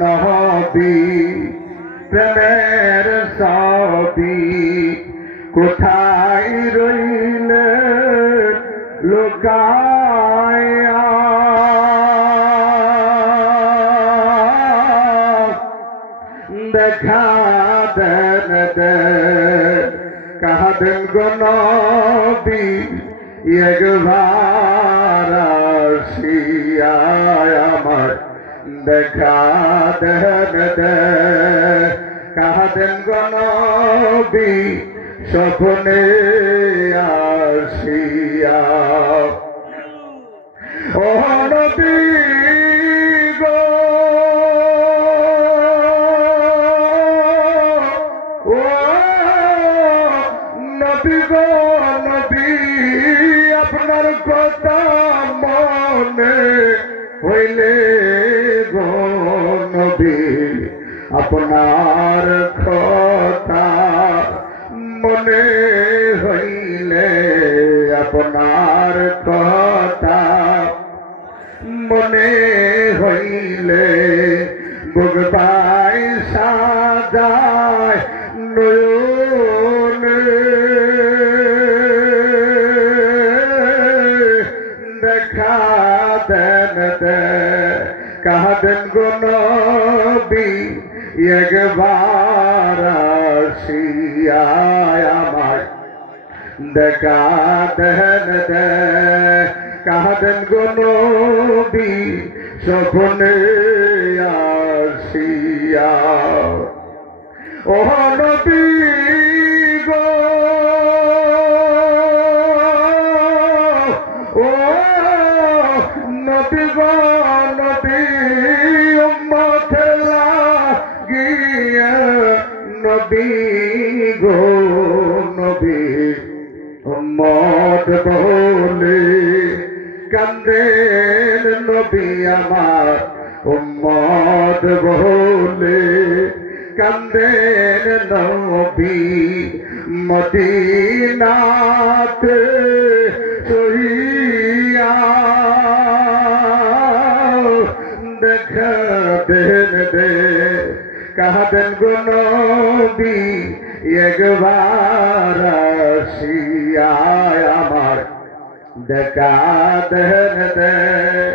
নহবি প্রেমের সবি কোথায় রইলে লোকায়া দেখা দেন দেন কাহাদেন গনবি একবার দেখা দেন দেন কাহাদেন গনবি স্বপ্নে আসিয়া ও নবী গো ও নবী গো, নবী, আপনার কথা মনে হইলে নবী আপনার কথা মনে হইলে আপনার কথা মনে হইলে বুগবাই সাজায় নয়ন কাহাদেন গো নবী, একবার আসিয়ায় আমায়। দেখা দেন দে কাহাদেন গো নবী, স্বপ্নে আসিয়া ও নবী নবী গো নবী উম্মত বলে কান্দেন নবী আমার উম্মত বলে কান্দেন নবী মদিনাতে। কাহাদেন গো নবী একবার আসিয়া আমার দেখা দেন দে